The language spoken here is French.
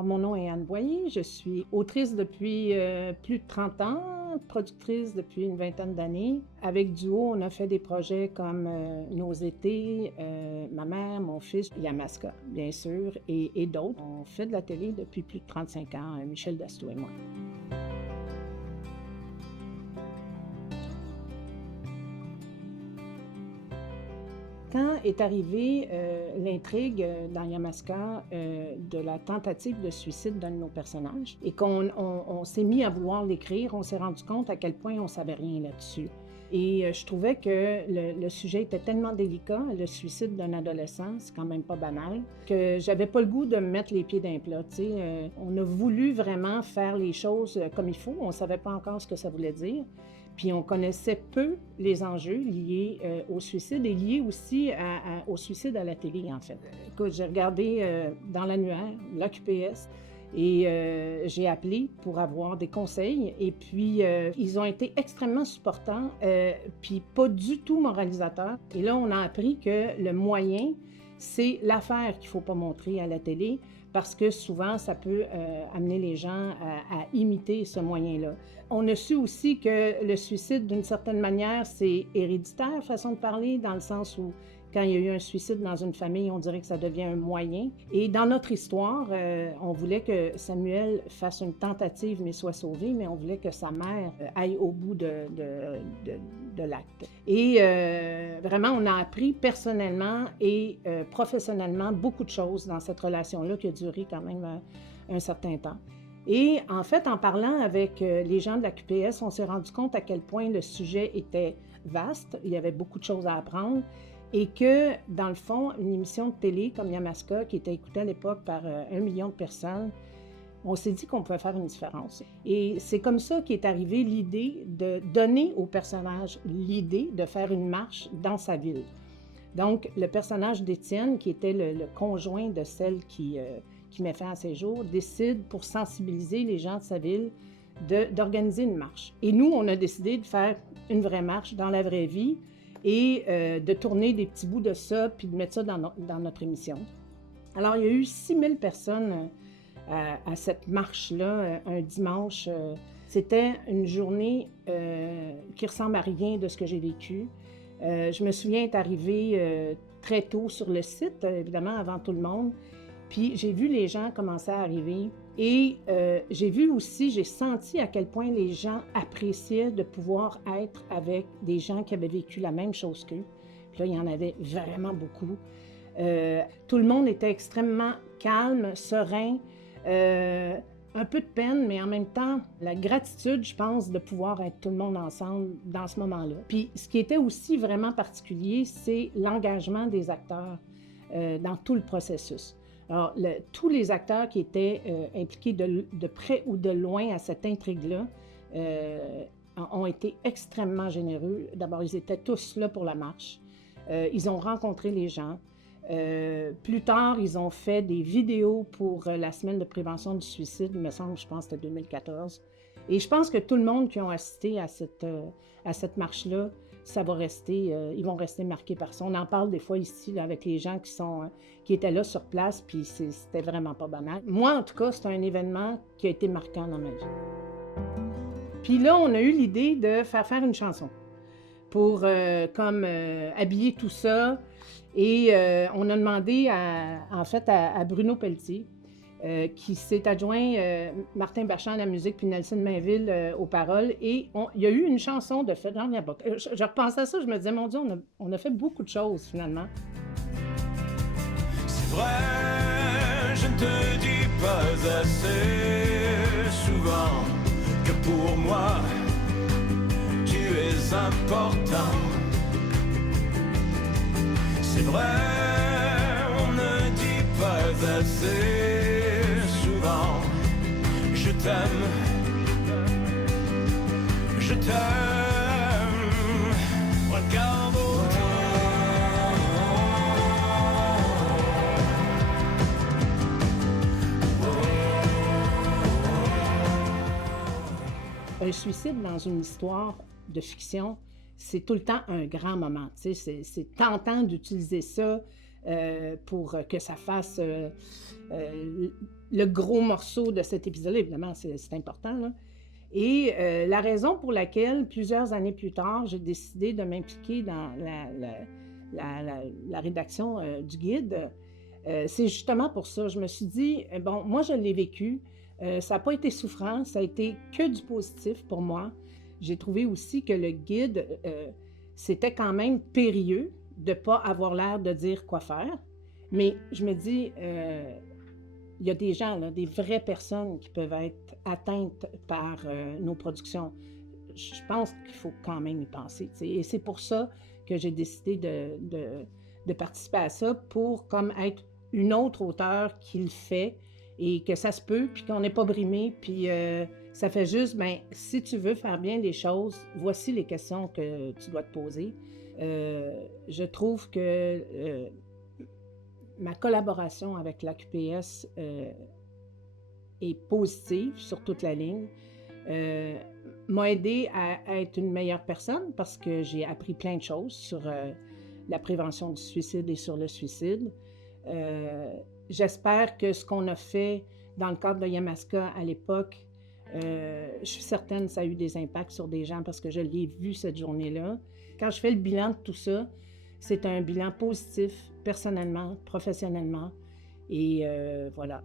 Alors, mon nom est Anne Boyer. Je suis autrice depuis plus de 30 ans, productrice depuis une vingtaine d'années. Avec Duo, on a fait des projets comme Nos étés, ma mère, mon fils, Yamaska, bien sûr, et d'autres. On fait de la télé depuis plus de 35 ans, Michel Dastour et moi. Quand est arrivée l'intrigue dans Yamaska de la tentative de suicide d'un de nos personnages et qu'on s'est mis à vouloir l'écrire, on s'est rendu compte à quel point on ne savait rien là-dessus. Et je trouvais que le sujet était tellement délicat, le suicide d'un adolescent, c'est quand même pas banal, que j'avais pas le goût de me mettre les pieds dans le plat. On a voulu vraiment faire les choses comme il faut, on savait pas encore ce que ça voulait dire. Puis on connaissait peu les enjeux liés au suicide et liés aussi au suicide à la télé, en fait. Écoute, j'ai regardé dans l'annuaire, l'AQPS, et j'ai appelé pour avoir des conseils. Et puis, ils ont été extrêmement supportants, puis pas du tout moralisateurs. Et là, on a appris que le moyen, c'est l'affaire qu'il ne faut pas montrer à la télé, parce que souvent, ça peut amener les gens à imiter ce moyen-là. On a su aussi que le suicide, d'une certaine manière, c'est héréditaire, façon de parler, dans le sens où quand il y a eu un suicide dans une famille, on dirait que ça devient un moyen. Et dans notre histoire, on voulait que Samuel fasse une tentative mais soit sauvé, mais on voulait que sa mère aille au bout de l'acte. Et vraiment, on a appris personnellement et professionnellement beaucoup de choses dans cette relation-là qui a duré quand même un certain temps. Et en fait, en parlant avec les gens de la QPS, on s'est rendu compte à quel point le sujet était vaste, il y avait beaucoup de choses à apprendre et que, dans le fond, une émission de télé comme Yamaska, qui était écoutée à l'époque par 1 million de personnes, on s'est dit qu'on pouvait faire une différence. Et c'est comme ça qu'est arrivée l'idée de donner au personnage l'idée de faire une marche dans sa ville. Donc, le personnage d'Étienne, qui était le conjoint de celle qui met fin à ses jours, décide, pour sensibiliser les gens de sa ville, d'organiser une marche. Et nous, on a décidé de faire une vraie marche dans la vraie vie et de tourner des petits bouts de ça puis de mettre ça dans notre émission. Alors, il y a eu 6000 personnes à cette marche-là, un dimanche. C'était une journée qui ressemble à rien de ce que j'ai vécu. Je me souviens être arrivée très tôt sur le site, évidemment, avant tout le monde. Puis j'ai vu les gens commencer à arriver et j'ai senti à quel point les gens appréciaient de pouvoir être avec des gens qui avaient vécu la même chose qu'eux. Puis là, il y en avait vraiment beaucoup. Tout le monde était extrêmement calme, serein, un peu de peine, mais en même temps, la gratitude, je pense, de pouvoir être tout le monde ensemble dans ce moment-là. Puis ce qui était aussi vraiment particulier, c'est l'engagement des acteurs dans tout le processus. Alors, tous les acteurs qui étaient impliqués de près ou de loin à cette intrigue-là ont été extrêmement généreux. D'abord, ils étaient tous là pour la marche. Ils ont rencontré les gens. Plus tard, ils ont fait des vidéos pour la semaine de prévention du suicide, il me semble, je pense que c'était 2014. Et je pense que tout le monde qui a assisté à cette marche-là, ça va rester, ils vont rester marqués par ça. On en parle des fois ici là, avec les gens qui étaient là sur place, puis c'était vraiment pas banal. Moi, en tout cas, c'est un événement qui a été marquant dans ma vie. Puis là, on a eu l'idée de faire une chanson pour habiller tout ça. Et on a demandé à Bruno Pelletier, qui s'est adjoint Martin Berchand à la musique, puis Nelson Mainville aux paroles. Et il y a eu une chanson de fait. Je repensais à ça, je me disais, mon Dieu, on a fait beaucoup de choses finalement. C'est vrai, je ne te dis pas assez souvent que pour moi, tu es important. C'est vrai, on ne dit pas assez souvent. Je t'aime, je t'aime. Regarde Un suicide dans une histoire de fiction, c'est tout le temps un grand moment. C'est tentant d'utiliser ça pour que ça fasse le gros morceau de cet épisode. Évidemment, c'est important, là. Et la raison pour laquelle, plusieurs années plus tard, j'ai décidé de m'impliquer dans la rédaction du guide, c'est justement pour ça. Je me suis dit, bon, moi, je l'ai vécu. Ça n'a pas été souffrant, ça a été que du positif pour moi. J'ai trouvé aussi que le guide, c'était quand même périlleux de ne pas avoir l'air de dire quoi faire. Mais je me dis, il y a des gens, là, des vraies personnes qui peuvent être atteintes par nos productions. Je pense qu'il faut quand même y penser, t'sais. Et c'est pour ça que j'ai décidé de participer à ça, pour comme être une autre auteure qui le fait, et que ça se peut, puis qu'on n'est pas brimé, puis ça fait juste, ben, si tu veux faire bien les choses, voici les questions que tu dois te poser. Je trouve que ma collaboration avec l'AQPS est positive sur toute la ligne, m'a aidé à être une meilleure personne, parce que j'ai appris plein de choses sur la prévention du suicide et sur le suicide. J'espère que ce qu'on a fait dans le cadre de Yamaska à l'époque, je suis certaine que ça a eu des impacts sur des gens, parce que je l'ai vu cette journée-là. Quand je fais le bilan de tout ça, c'est un bilan positif, personnellement, professionnellement, et voilà.